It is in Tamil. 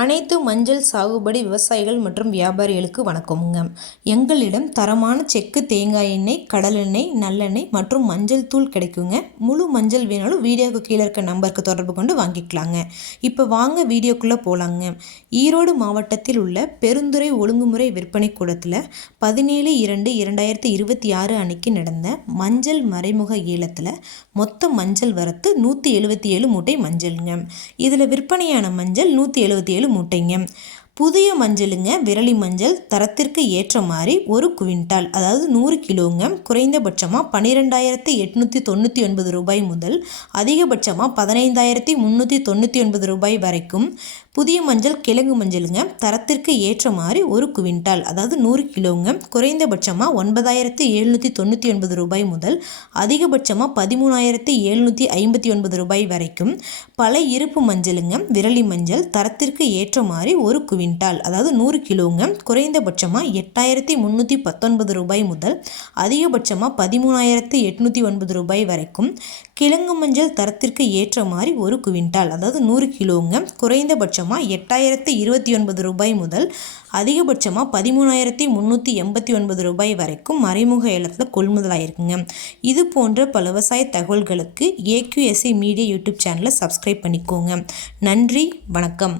அனைத்து மஞ்சள் சாகுபடி விவசாயிகள் மற்றும் வியாபாரிகளுக்கு வணக்கமுங்க. எங்களிடம் தரமான செக்கு தேங்காய் எண்ணெய் கடலெண்ணெய் நல்லெண்ணெய் மற்றும் மஞ்சள் தூள் கிடைக்குங்க. முழு மஞ்சள் வேணாலும் வீடியோக்கு கீழே இருக்க நம்பருக்கு தொடர்பு கொண்டு வாங்கிக்கலாங்க. இப்போ வாங்க வீடியோக்குள்ளே போகலாங்க ஈரோடு மாவட்டத்தில் உள்ள பெருந்துறை ஒழுங்குமுறை விற்பனை கூடத்தில் பதினேழு இரண்டு இரண்டாயிரத்தி இருபத்தி ஆறு அன்னைக்கு நடந்த மஞ்சள் மறைமுக ஏலத்தில் மொத்த மஞ்சள் வரத்து நூற்றி எழுபத்தி ஏழு மூட்டை மஞ்சள்ங்க. இதில் விற்பனையான மஞ்சள் நூற்றி எழுபத்தி ஏழு மூட்டைங்க. புதிய மஞ்சளுங்க விரலி மஞ்சள் தரத்திற்கு ஏற்ற மாதிரி ஒரு குவிண்டால் அதாவது நூறு கிலோங்க குறைந்தபட்சமாக பன்னிரெண்டாயிரத்தி எட்நூற்றி தொண்ணூற்றி ஒன்பது ரூபாய் முதல் அதிகபட்சமாக பதினைந்தாயிரத்தி முந்நூற்றி தொண்ணூற்றி ஒன்பது ரூபாய் வரைக்கும் புதிய மஞ்சள் கிழங்கு மஞ்சளுங்க. தரத்திற்கு ஏற்ற மாதிரி ஒரு குவிண்டால் அதாவது நூறு கிலோங்க. குறைந்தபட்சமாக ஒன்பதாயிரத்தி எழுநூற்றி தொண்ணூற்றி ஒன்பது ரூபாய் முதல் அதிகபட்சமாக பதிமூணாயிரத்து எழுநூற்றி ஐம்பத்தி ஒன்பது ரூபாய் வரைக்கும். பல இருப்பு மஞ்சளுங்க விரலி மஞ்சள் தரத்திற்கு ஏற்ற மாதிரி ஒரு குவிண்டால் அதாவது நூறு கிலோங்க. குறைந்தபட்சமாக எட்டாயிரத்தி முந்நூற்றி பத்தொன்பது ரூபாய் முதல் அதிகபட்சமாக பதிமூணாயிரத்து எட்நூற்றி ஒன்பது ரூபாய் வரைக்கும். கிழங்கு மஞ்சள் தரத்திற்கு ஏற்ற மாதிரி ஒரு குவிண்டால் அதாவது நூறு கிலோங்க. குறைந்தபட்சம் குறைந்தபட்சமாக எட்டாயிரத்தி இருபத்தி ஒன்பது ரூபாய் முதல் அதிகபட்சமாக பதிமூணாயிரத்தி முந்நூற்றி எண்பத்தி ஒன்பது ரூபாய் வரைக்கும் மறைமுக ஏலத்தில் கொள்முதலாயிருக்குங்க. இது போன்ற பல விவசாய தகவல்களுக்கு ஏக்யூஎஸ்சி மீடியா யூடியூப் சேனலை சப்ஸ்கிரைப் பண்ணிக்கோங்க. நன்றி வணக்கம்.